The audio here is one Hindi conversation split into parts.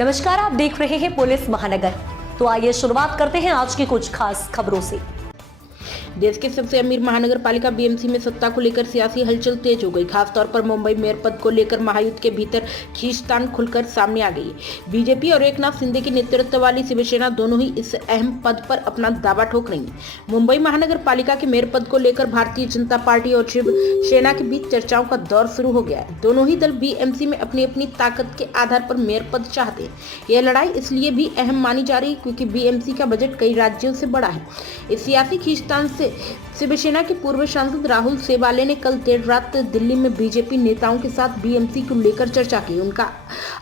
नमस्कार, आप देख रहे हैं पुलिस महानगर। तो आइए शुरुआत करते हैं आज की कुछ खास खबरों से। देश के सबसे अमीर महानगर पालिका बीएमसी में सत्ता को लेकर सियासी हलचल तेज हो गई। खासतौर पर मुंबई मेयर पद को लेकर महायुद्ध के भीतर खींचतान खुलकर सामने आ गई। बीजेपी और एकनाथ शिंदे के नेतृत्व वाली शिवसेना दोनों ही इस अहम पद पर अपना दावा ठोक रही है। मुंबई महानगर पालिका के मेयर पद को लेकर भारतीय जनता पार्टी और शिवसेना के बीच चर्चाओं का दौर शुरू हो गया है। दोनों ही दल बीएमसी में अपनी अपनी ताकत के आधार पर मेयर पद चाहते हैं। यह लड़ाई इसलिए भी अहम मानी जा रही है क्योंकि बीएमसी का बजट कई राज्यों से बड़ा है। इस सियासी खींचतान से शिवसेना के पूर्व सांसद राहुल सेवाले ने कल देर रात दिल्ली में बीजेपी नेताओं के साथ बीएमसी को लेकर चर्चा की। उनका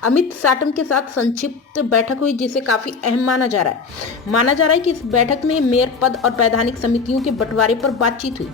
अमित साटम के साथ संक्षिप्त बैठक हुई जिसे काफी अहम माना जा रहा है कि इस बैठक में मेयर पद और वैधानिक समितियों के बंटवारे पर बातचीत हुई।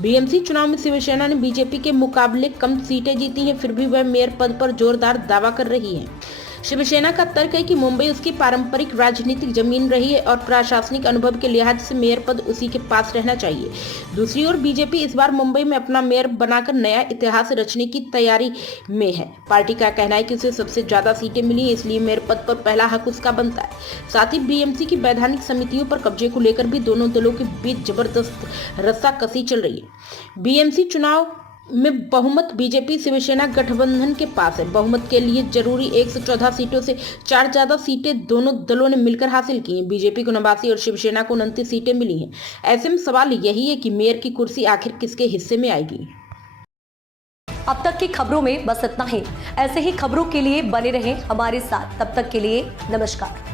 बीएमसी चुनाव में शिवसेना ने बीजेपी के मुकाबले कम सीटें जीती हैं, फिर भी वह मेयर पद पर जोरदार दावा कर रही है। शिवसेना का तर्क है कि मुंबई उसकी पारंपरिक राजनीतिक जमीन रही है और प्रशासनिक अनुभव के लिहाज से मेयर पद उसी के पास रहना चाहिए। दूसरी ओर बीजेपी इस बार मुंबई में अपना मेयर बनाकर नया इतिहास रचने की तैयारी में है। पार्टी का कहना है कि उसे सबसे ज्यादा सीटें मिली, इसलिए मेयर पद पर पहला हक उसका बनता है। साथ ही बीएमसी की वैधानिक समितियों पर कब्जे को लेकर भी दोनों दलों के बीच जबरदस्त रस्साकसी चल रही है। बीएमसी चुनाव में बहुमत बीजेपी शिवसेना गठबंधन के पास है। बहुमत के लिए जरूरी 114 सीटों से 4 ज्यादा सीटें दोनों दलों ने मिलकर हासिल की हैं। बीजेपी को 89 और शिवसेना को 29 सीटें मिली हैं। ऐसे में सवाल यही है कि मेयर की कुर्सी आखिर किसके हिस्से में आएगी। अब तक की खबरों में बस इतना ही। ऐसे ही खबरों के लिए बने रहें हमारे साथ। तब तक के लिए नमस्कार।